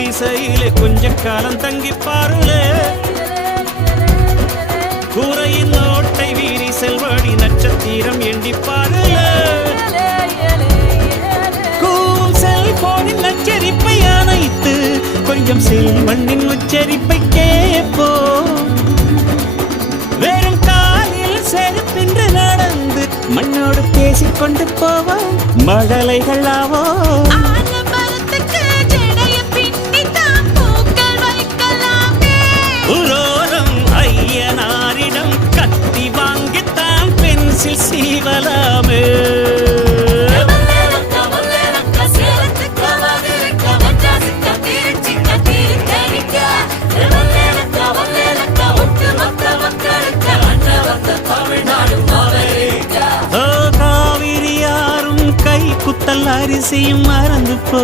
குடிசையிலே கொஞ்ச காலம் தங்கி பாருலே கூரையின் ஓட்டை வீரி செல்வாடி நட்சத்திரம் எண்ணி பாருலே கூவும் செல்போனின் நச்சரிப்பை அணைத்து கொஞ்சம் செல்வண்ணின் உச்சரிப்பை கேட்போ வெறும் காலில் செருப்பின்று நடந்து மண்ணோடு பேசிக்கொண்டு போவோம் மழலைகளாவோ ஐயனாரிடம் கத்தி வாங்கித்தான் பென்சில் சீவலாமே காவிரி யாரும் கை குத்தல் அரிசியும் மறந்து போ